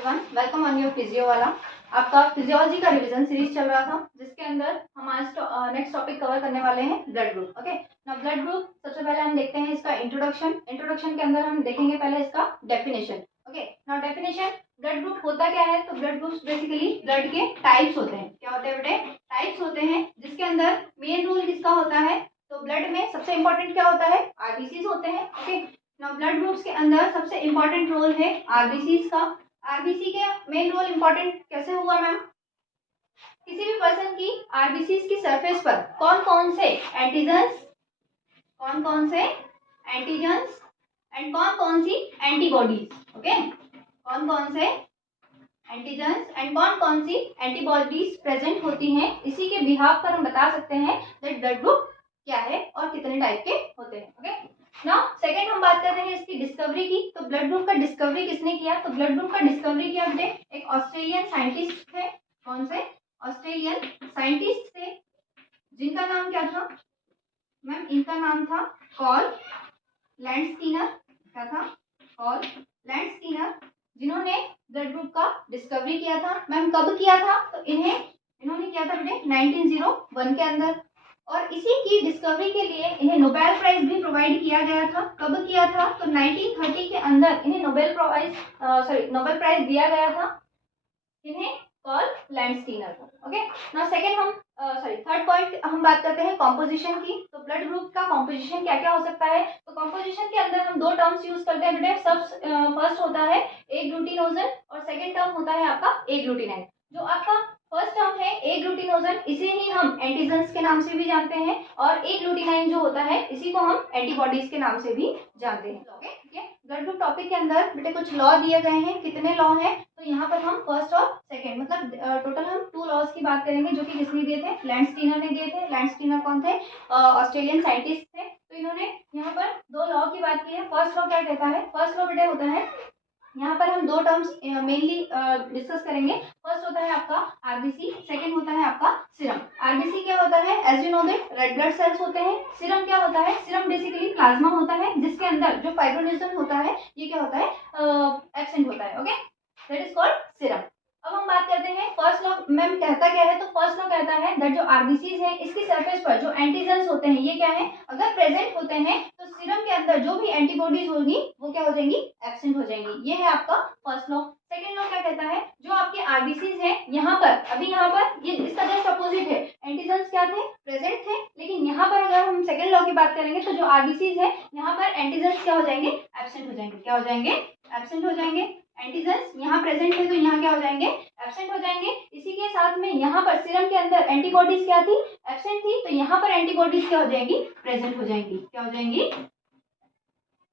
Everyone, welcome on your physio वाला। आपका physiology का रिवीजन सीरीज चल रहा था, जिसके अंदर हम आज नेक्स्ट टॉपिक कवर करने वाले हैं blood group. Okay, now blood group सबसे पहले हम देखते हैं इसका इंट्रोडक्शन के अंदर हम देखेंगे पहले इसका definition. Okay, now definition, blood group होता क्या है? तो ब्लड ग्रुप्स बेसिकली ब्लड के टाइप्स होते हैं। क्या होते हैं बेटे? टाइप्स होते हैं, जिसके अंदर मेन रूल किसका होता है? तो ब्लड में सबसे इंपॉर्टेंट क्या होता है? आरबीसीज होते हैं। ओके, नाउ ब्लड ग्रुप्स के अंदर सबसे इंपॉर्टेंट रोल है आरबीसीज का। आरबीसी के मेन रोल इंपॉर्टेंट कैसे हुआ मैम? किसी भी पर्सन की आरबीसीज की सरफेस पर कौन कौन से एंटीजन्स एंड कौन कौन सी एंटीबॉडीज, ओके, कौन कौन से एंटीजन्स एंड कौन कौन सी एंटीबॉडीज प्रेजेंट होती हैं, इसी के बिहाफ पर हम बता सकते हैं दैट ब्लड ग्रुप क्या है और कितने टाइप के होते हैं। ओके, नाउ सेकंड हम बात करते हैं इसकी डिस्कवरी की। तो ब्लड ग्रुप का डिस्कवरी किसने किया? तो ब्लड ग्रुप का डिस्कवरी किया बेटे एक ऑस्ट्रेलियन साइंटिस्ट थे। कौन से? ऑस्ट्रेलियन साइंटिस्ट थे, जिनका नाम क्या था मैम? इनका नाम था कार्ल लैंडस्टीनर। क्या था? कार्ल लैंडस्टीनर, जिन्होंने ब्लड ग्रुप का डिस्कवरी किया था। मैम कब किया था? तो इन्होंने किया था बेटे 1901 के अंदर, और इसी की डिस्कवरी के लिए इन्हें नोबेल प्राइज भी प्रोवाइड किया गया था। कब किया था? तो 1930 के अंदर इन्हें नोबेल प्राइज दिया गया था। इन्हें कार्ल लैंडस्टीनर को। ओके, नाउ सेकंड हम थर्ड पॉइंट हम बात करते हैं कॉम्पोजिशन की। तो ब्लड ग्रुप का कॉम्पोजिशन क्या क्या हो सकता है? तो कॉम्पोजिशन के अंदर हम दो टर्म्स यूज करते हैं बेटे। फर्स्ट होता है एग्लूटिनोजन और सेकंड टर्म होता है आपका एग्लूटिनाइन। जो आपका फर्स्ट टर्म है एग्लूटिनोजन, इसे ही हम एंटीजन्स के नाम से भी जानते हैं, और एग्लूटिनाइन जो होता है इसी को हम एंटीबॉडीज के नाम से भी जानते हैं। ओके, ठीक है। ब्लड ग्रुप टॉपिक के अंदर बेटे कुछ लॉ दिए गए हैं। कितने लॉ हैं? तो यहाँ पर हम फर्स्ट और सेकंड मतलब टोटल हम 2 लॉज की बात करेंगे, जो कि किसने दिए थे? लैंडस्टीनर ने दिए थे। लैंडस्टीनर कौन थे? ऑस्ट्रेलियन साइंटिस्ट थे। तो इन्होंने यहाँ पर 2 लॉ की बात की है। फर्स्ट लॉ क्या कहता है? फर्स्ट लॉ बेटे होता है, यहाँ पर हम 2 टर्म्स मेनली डिस्कस करेंगे। फर्स्ट होता है आपका आरबीसी, सेकंड होता है आपका सीरम। आरबीसी क्या होता है? As you know that red blood cells होते हैं। सीरम क्या होता है? सीरम बेसिकली प्लाज्मा होता है, जिसके अंदर जो फाइब्रोनेशन होता है ये क्या होता है? एब्सेंट होता है। Okay, that is called serum. अब हम बात करते हैं फर्स्ट लॉ मैम कहता क्या है? तो फर्स्ट लॉ कहता है दैट जो आरबीसीज है इसकी सरफेस पर जो एंटीजन्स होते हैं ये क्या है? अगर प्रेजेंट होते हैं तो सीरम के अंदर जो भी एंटीबॉडीज होगी वो क्या हो जाएंगी? एब्सेंट हो जाएंगी। ये है आपका फर्स्ट लॉ। सेकंड लॉ क्या कहता है? जो आपके आरबीसीज है यहाँ पर ये इसका जस्ट अपोजिट है। एंटीजन्स क्या थे? प्रेजेंट थे, लेकिन यहाँ पर अगर हम सेकंड लॉ की बात करेंगे तो जो आरबीसीज है यहाँ पर एंटीजन्स क्या हो जाएंगे? एब्सेंट हो जाएंगे। क्या हो जाएंगे? एब्सेंट हो जाएंगे। एंटीजन्स यहाँ प्रेजेंट है तो यहाँ क्या हो जाएंगे? एब्सेंट हो जाएंगे। इसी के साथ में यहाँ पर सीरम के अंदर एंटीबॉडीज क्या थी? एब्सेंट थी, तो यहाँ पर एंटीबॉडीज क्या हो जाएंगी? प्रेजेंट हो जाएंगी। क्या हो जाएंगी?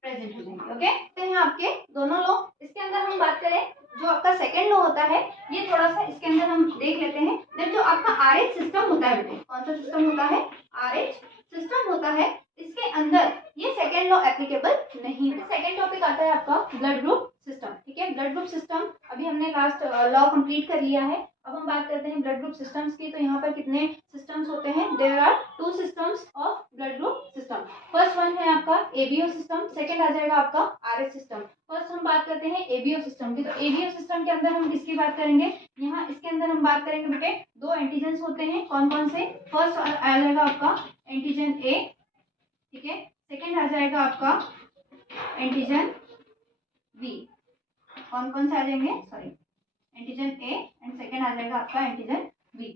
प्रेजेंट हो जाएंगे। ओके, तो यहाँ आपके दोनों लॉ। इसके अंदर हम बात करें जो आपका सेकंड लॉ होता है, ये थोड़ा सा इसके अंदर हम देख लेते हैं। देन जो आपका आरएच सिस्टम होता है बेटे, कौन सा सिस्टम होता है? आरएच सिस्टम होता है। इसके अंदर ये सेकंड लॉ एप्लीकेबल नहीं है। सेकंड टॉपिक आता है आपका ब्लड ग्रुप सिस्टम। ठीक है, ब्लड ग्रुप सिस्टम अभी हमने लास्ट लॉ कंप्लीट कर लिया है। अब हम बात करते हैं ब्लड ग्रुप सिस्टम्स की। तो यहाँ पर कितने सिस्टम्स होते हैं? There are 2 systems of blood group system. First one है आपका एबीओ सिस्टम, सेकंड आ जाएगा आपका आरएच सिस्टम। फर्स्ट हम बात करते हैं एबीओ सिस्टम की। तो एबीओ सिस्टम के अंदर हम किसकी बात करेंगे? यहाँ इसके अंदर हम बात करेंगे बेटे 2 एंटीजन्स होते हैं। कौन कौन से? फर्स्ट आ जाएगा आपका एंटीजन ए, ठीक है। सेकंड आ जाएगा आपका एंटीजन बी। कौन कौन से आ जाएंगे? Sorry, antigen A and second आ जाएगा आपका एंटीजन बी।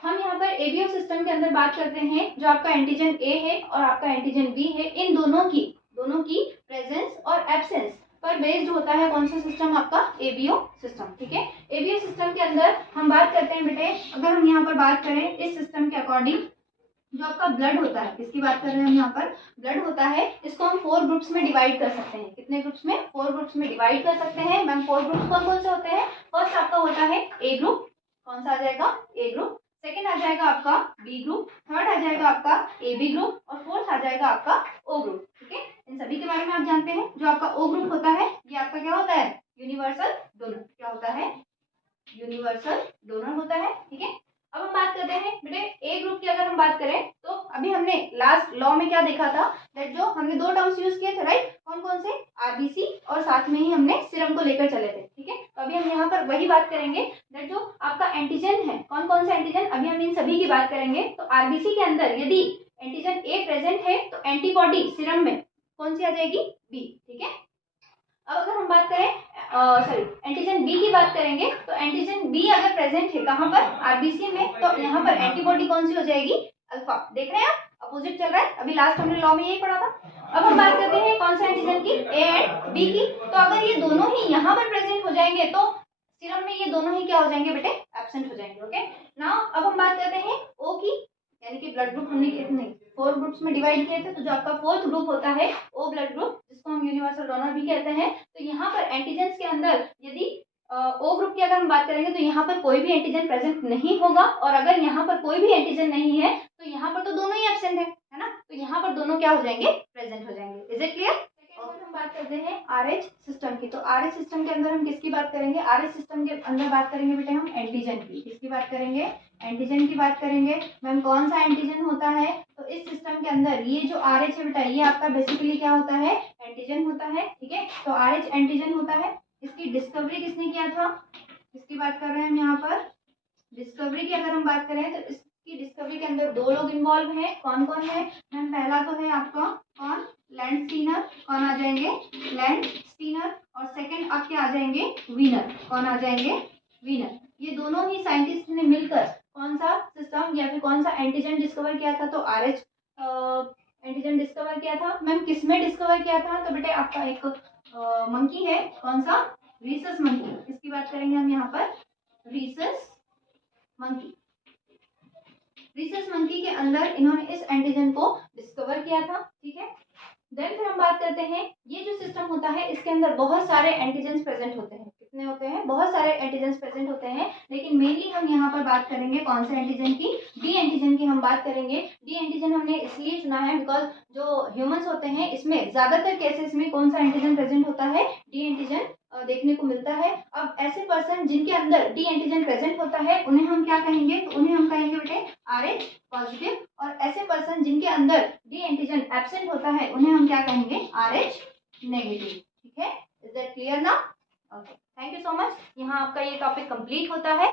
हम यहाँ पर एबीओ सिस्टम के अंदर बात करते हैं जो आपका एंटीजन ए है और आपका एंटीजन बी है, इन दोनों की प्रेजेंस और एब्सेंस पर बेस्ड होता है कौन सा सिस्टम? आपका एबीओ सिस्टम। ठीक है, एबीओ सिस्टम के अंदर हम बात करते हैं बेटे, अगर हम यहाँ पर बात करें इस सिस्टम के अकॉर्डिंग, जो आपका ब्लड होता है, किसकी बात कर रहे हैं हम यहाँ पर? ब्लड होता है, इसको हम 4 ग्रुप्स में डिवाइड कर सकते हैं। कितने ग्रुप्स में? 4 ग्रुप्स में डिवाइड कर सकते हैं। मैम 4 ग्रुप्स कौन कौन से होते हैं? फर्स्ट आपका होता है ए ग्रुप। कौन सा आ जाएगा? ए ग्रुप। सेकंड आ जाएगा आपका बी ग्रुप, थर्ड आ जाएगा आपका ए बी ग्रुप, और फोर्थ आ जाएगा आपका ओ ग्रुप। ठीक है, इन सभी के बारे में आप जानते हैं। जो आपका ओ ग्रुप होता है ये आपका क्या होता है? Universal donor. क्या होता है? यूनिवर्सल डोनर होता है। ठीक है, अब हम बात करते हैं बेटे ए ग्रुप की। अगर हम बात करें तो अभी हमने लास्ट लॉ में क्या देखा था? दैट जो हमने 2 टर्म्स यूज किए थे, राइट? कौन कौन से? आरबीसी, और साथ में ही हमने सीरम को लेकर चले थे। ठीक है, तो अभी हम यहाँ पर वही बात करेंगे दैट जो आपका एंटीजन है, कौन कौन से एंटीजन, अभी हम इन सभी की बात करेंगे। तो आरबीसी के अंदर यदि एंटीजन ए प्रेजेंट है तो एंटीबॉडी सीरम में कौन सी आ जाएगी, बी। ठीक है, अब अगर हम बात करें एंटीजन बी की बात करेंगे तो एंटीजन बी अगर प्रेजेंट है कहाँ पर, आरबीसी में, तो यहाँ पर एंटीबॉडी कौन सी हो जाएगी, अल्फा। देख रहे हैं आप, अपोजिट चल रहा है, अभी लास्ट हमने लॉ में यही पढ़ा था। अब हम बात करते हैं कौन सा एंटीजन की, ए एंड बी की। तो अगर ये दोनों ही यहाँ पर प्रेजेंट हो जाएंगे तो सीरम में ये दोनों ही क्या हो जाएंगे बेटे, एब्सेंट हो जाएंगे। ओके, नाउ अब हम बात करते हैं ओ की, यानी कि ब्लड ग्रुप हमने कितने 4 ग्रुप्स में डिवाइड किए थे, तो जो आपका 4th ग्रुप होता है ओ ब्लड ग्रुप, जिसको हम यूनिवर्सल डोनर भी कहते हैं। तो यहाँ पर एंटीजेंस के अंदर यदि ओ ग्रुप की अगर हम बात करेंगे तो यहाँ पर कोई भी एंटीजन प्रेजेंट नहीं होगा, और अगर यहाँ पर कोई भी एंटीजन नहीं है तो यहाँ पर तो दोनों ही एब्सेंट है ना, तो यहाँ पर दोनों क्या हो जाएंगे, प्रेजेंट हो जाएंगे। Is it clear. और हम बात करते हैं आरएच सिस्टम की। तो आरएच सिस्टम के अंदर हम किसकी बात करेंगे, आरएच सिस्टम के अंदर बात करेंगे बेटे हम एंटीजन की। किसकी बात करेंगे, एंटीजन की बात करेंगे। मैम कौन सा एंटीजन होता है, तो इस सिस्टम के अंदर ये जो आरएच है बेटा, ये आपका बेसिकली क्या होता है, एंटीजन होता है। ठीक है, तो आरएच एंटीजन होता है। इसकी डिस्कवरी किसने किया था, किसकी बात कर रहे हैं हम यहाँ पर, डिस्कवरी की अगर हम बात करें तो इसकी डिस्कवरी के अंदर 2 लोग इन्वॉल्व हैं। कौन कौन है मैम, पहला तो है आपका कौन, लैंडस्टीनर, कौन आ जाएंगे, लैंडस्टीनर, और सेकंड आपके आ जाएंगे वीनर, कौन आ जाएंगे, वीनर। ये दोनों ही साइंटिस्ट ने मिलकर कौन सा सिस्टम या फिर कौन सा एंटीजन डिस्कवर किया था, तो आरएच एंटीजन डिस्कवर किया था। मैम किस में डिस्कवर किया था, तो बेटे आपका एक मंकी है, कौन सा, रीसस मंकी। किसकी बात करेंगे हम यहाँ पर, रीसस मंकी। रीसस मंकी के अंदर इन्होंने इस एंटीजन को डिस्कवर किया था। ठीक है, देन फिर हम बात करते हैं ये जो सिस्टम होता है इसके अंदर बहुत सारे एंटीजेंस प्रेजेंट होते हैं। कितने होते हैं, बहुत सारे एंटीजेंस प्रेजेंट होते हैं, लेकिन मेनली हम यहाँ पर बात करेंगे कौन से एंटीजन की, डी एंटीजन की हम बात करेंगे। डी एंटीजन हमने इसलिए चुना है बिकॉज जो ह्यूमंस होते हैं इसमें ज्यादातर केसेस में कौन सा एंटीजन प्रेजेंट होता है, डी एंटीजन देखने को मिलता है। अब ऐसे पर्सन जिनके अंदर डी एंटीजन प्रेजेंट होता है उन्हें हम क्या कहेंगे, तो उन्हें हम कहेंगे बेटे आरएच पॉजिटिव, और ऐसे पर्सन जिनके अंदर डी एंटीजन एब्सेंट होता है उन्हें हम क्या कहेंगे, आरएच नेगेटिव। ठीक है, इज दैट क्लियर ना। Okay, thank you so much. यहाँ आपका ये टॉपिक कंप्लीट होता है।